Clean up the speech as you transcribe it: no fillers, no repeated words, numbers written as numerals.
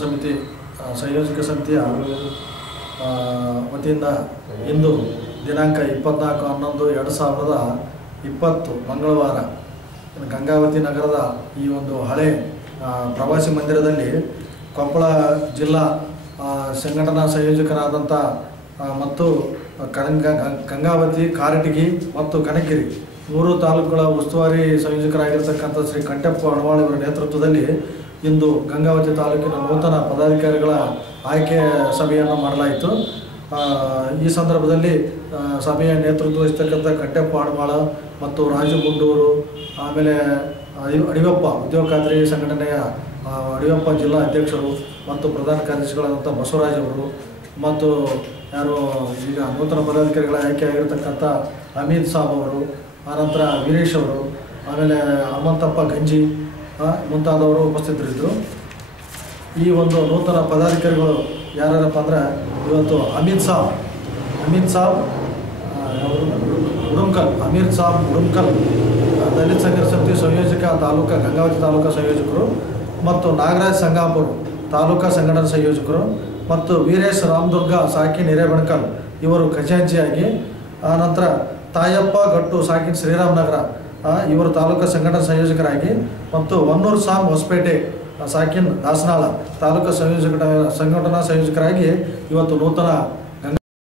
ಸಮಿತಿ ಸಂಯೋಜಕ ಸಮಿತಿಯ ವತಿಯಿಂದ ಇಂದು ದಿನಾಂಕ 24/11/2020 ಮಂಗಳವಾರ ಗಂಗಾವತಿ ನಗರದ ಈ ಒಂದು ಹಳೆ ಪ್ರವಾಸಿ ಮಂದಿರದಲ್ಲಿ ಕೊಪ್ಪಳ ಜಿಲ್ಲಾ ಸಂಘಟನಾ ಸಂಯೋಜಕರಾದಂಥ ಮತ್ತು ಗಂಗಾವತಿ, ಕಾರಟಗಿ ಮತ್ತು ಕನಕಗಿರಿ 3 ತಾಲೂಕುಗಳ ಉಸ್ತುವಾರಿ ಸಂಯೋಜಕರಾಗಿರ್ತಕ್ಕಂಥ ಶ್ರೀ ಕಂಠಪ್ಪ ಅಣವಾಳ್ ಇವರ ನೇತೃತ್ವದಲ್ಲಿ ಇಂದು ಗಂಗಾವತಿ ತಾಲೂಕಿನ ನೂತನ ಪದಾಧಿಕಾರಿಗಳ ಆಯ್ಕೆ ಸಭೆಯನ್ನು ಮಾಡಲಾಯಿತು. ಈ ಸಂದರ್ಭದಲ್ಲಿ ಸಭೆಯ ನೇತೃತ್ವ ವಹಿಸ್ತಕ್ಕಂಥ ಕಂಠಪ್ಪ ಅಣವಾಳ ಮತ್ತು ರಾಜು ಗುಂಡೂರು, ಆಮೇಲೆ ಅಡಿಯಪ್ಪ ಉದ್ಯೋಗ ಖಾತ್ರಿ ಸಂಘಟನೆಯ ಅಡಿಯಪ್ಪ ಜಿಲ್ಲಾ ಅಧ್ಯಕ್ಷರು ಮತ್ತು ಪ್ರಧಾನ ಕಾರ್ಯದರ್ಶಿಗಳಾದಂಥ ಬಸವರಾಜ್ ಅವರು ಮತ್ತು ಯಾರು ಈಗ ನೂತನ ಪದಾಧಿಕಾರಿಗಳ ಆಯ್ಕೆ ಆಗಿರತಕ್ಕಂಥ ಅಮಿತ್ ಸಾಬ್ ಅವರು, ಆನಂತರ ವೀರೇಶ್ ಅವರು, ಆಮೇಲೆ ಹನುಮಂತಪ್ಪ ಗಂಜಿ ಮುಂತಾದವರು ಉಪಸ್ಥಿತರಿದ್ದರು. ಈ ಒಂದು ನೂತನ ಪದಾಧಿಕಾರಿಗಳು ಯಾರಪ್ಪ ಅಂದರೆ ಇವತ್ತು ಅಮಿತ್ ಸಾಬ್ ಉಡುಂಕಲ್ ದಲಿತ ಸಂಘರ್ಷ ಸಮಿತಿ ಸಂಯೋಜಕ ಗಂಗಾವತಿ ತಾಲೂಕಾ ಸಂಯೋಜಕರು ಮತ್ತು ನಾಗರಾಜ್ ಸಂಗಾಪುರ್ ತಾಲೂಕಾ ಸಂಘಟನಾ ಸಂಯೋಜಕರು ಮತ್ತು ವೀರೇಶ್ ರಾಮದುರ್ಗ ಸಾಕಿನ್ ಹಿರೇಬಣಕಲ್ ಇವರು ಖಜಾಂಚಿಯಾಗಿ, ಆನಂತರ ತಾಯಪ್ಪ ಗಟ್ಟು ಸಾಕಿನ್ ಶ್ರೀರಾಮನಗರ ಇವರು ತಾಲೂಕಾ ಸಂಘಟನಾ ಸಂಯೋಜಕರಾಗಿ ಮತ್ತು ಹೊನ್ನೂರು ಸಾಮ್ ಹೊಸಪೇಟೆ ಸಾಕಿನ್ ದಾಸನಾಳ ತಾಲೂಕಾ ಸಂಘಟನಾ ಸಂಯೋಜಕರಾಗಿ ಇವತ್ತು ನೂತನ